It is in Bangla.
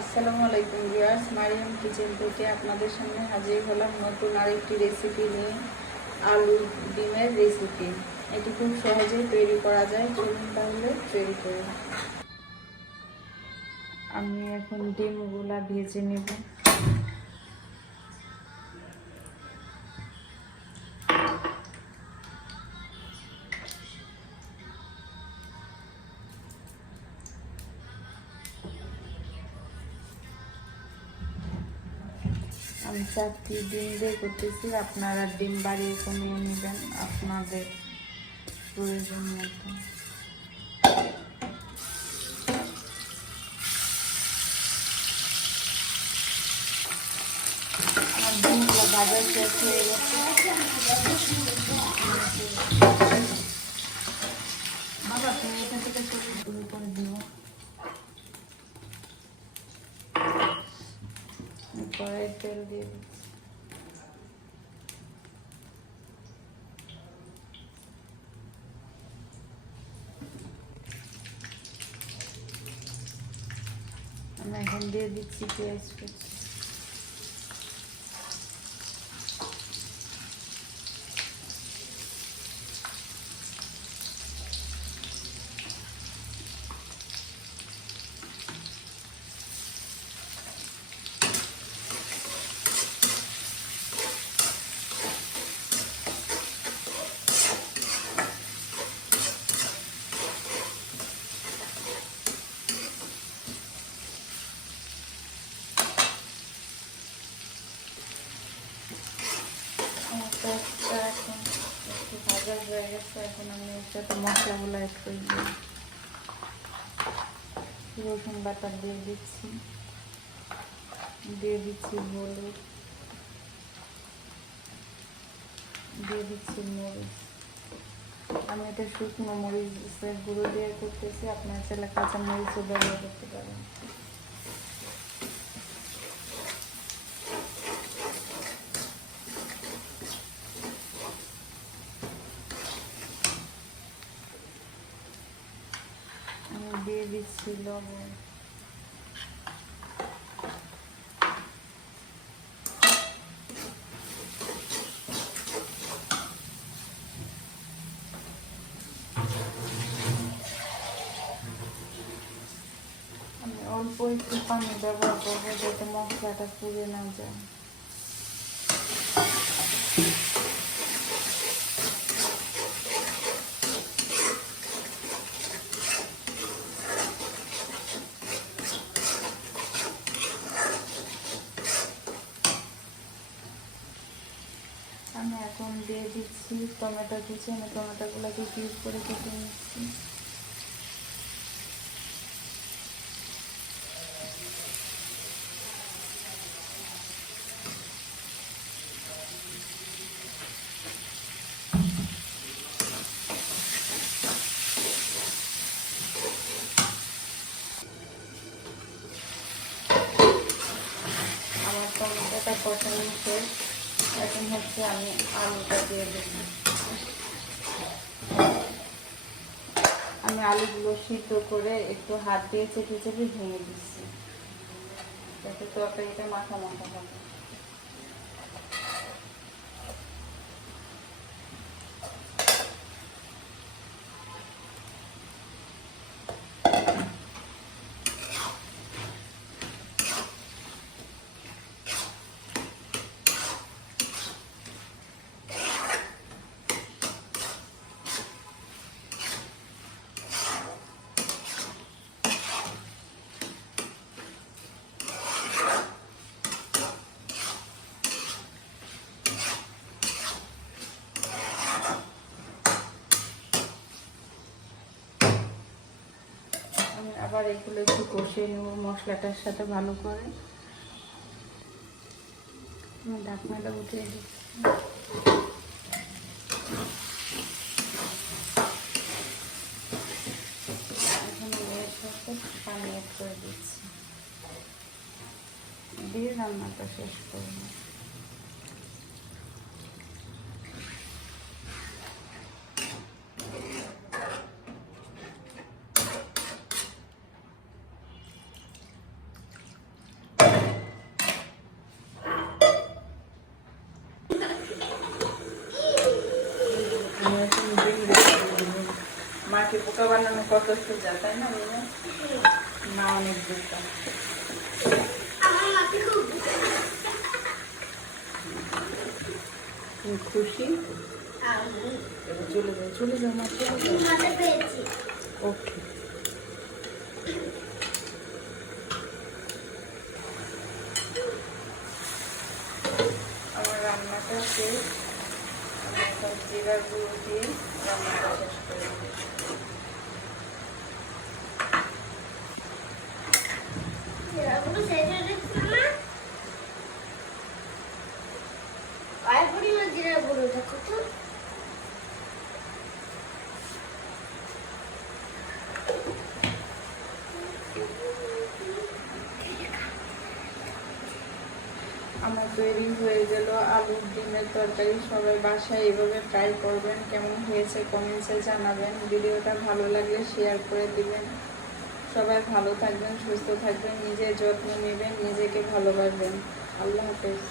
আসসালামু আলাইকুম ভিউয়ার্স, মারিয়াম কিচেন থেকে আপনাদের সামনে হাজির হলাম নতুন আরেকটি রেসিপি নিয়ে। আলু ডিমের রেসিপি। এটি খুব সহজেই তৈরি করা যায়। চলুন তাহলে তৈরি করি। আমি এখন ডিমগুলা ভেজে নেব। আমি 4টি ডিম দিয়ে করতেছি, আপনারা ডিম বাড়িয়ে কমিয়ে নেবেন আপনাদের প্রয়োজন মতো। আমার ডিমগুলো ভাজা শেষ হয়ে গেছে। বাবা তুমি এখান থেকে শুরু করে দিও। কড়াই তেল দিয়ে দিচ্ছি। আমি এখন দিয়ে দিচ্ছি পেঁয়াজ কুচি। পেঁয়াজটা এখন একটু ভাজা হয়ে গেছে। এখন আমি এর সাথে মশলাগুলো অ্যাড করে দিই। রসুন বাটা দিয়ে দিচ্ছি, হলুদ, দিয়ে দিচ্ছি মরিচ। আমি এটা শুকনো মরিচের গুঁড়ো দিয়ে করতেছি, আপনার চাইলে কাঁচা মরিচও ব্যবহার করতে পারেন। আমি দিয়ে দিচ্ছি লবণ। আমি অল্প একটু পানি ব্যবহার করবো যাতে মশলাটা পুড়ে না যায়। আমি এখন দিয়ে দিচ্ছি টমেটো কুচি। আমি টমেটোগুলোকে কিউব করে কেটে নিচ্ছি। আমার টমেটোটা কষানো শেষ। এখন হচ্ছে আমি আলুটা দিয়ে দেব। আমি আলুগুলো সিদ্ধ করে একটু হাত দিয়ে চেপে চেপে ভেঙে দিচ্ছি, যাতে তরকারিটা মাখা মাখা হবে। আমি আবার এগুলো একটু কষিয়ে নেব মশলাটার সাথে ভালো করে। আমি ঢাকনাটা উঠিয়ে দিচ্ছি। এখন এর সাথে পানি অ্যাড করে দিচ্ছি, দিয়ে রান্নাটা শেষ করব। বোকা বানানো কত সোজা, তাই না? না, অনেক বোকা। তুমি খুশি? এবার চলে যাও, চলে যাও, মা চলে যাও। ওকে। আমার রান্নাটা শেষ। আমি এখন জিরার গুঁড়ো দিয়ে রান্নাটা শেষ করে দেবো। আমার তৈরি হয়ে গেল আলুর ডিমের তরকারি। সবাই বাসায় এভাবে ট্রাই করবেন, কেমন হয়েছে কমেন্টসে জানাবেন। ভিডিওটা ভালো লাগলে শেয়ার করে দিবেন। সবাই ভালো থাকবেন, সুস্থ থাকবেন, নিজের যত্ন নেবেন, নিজেকে ভালোবাসবেন। আল্লাহ হাফেজ।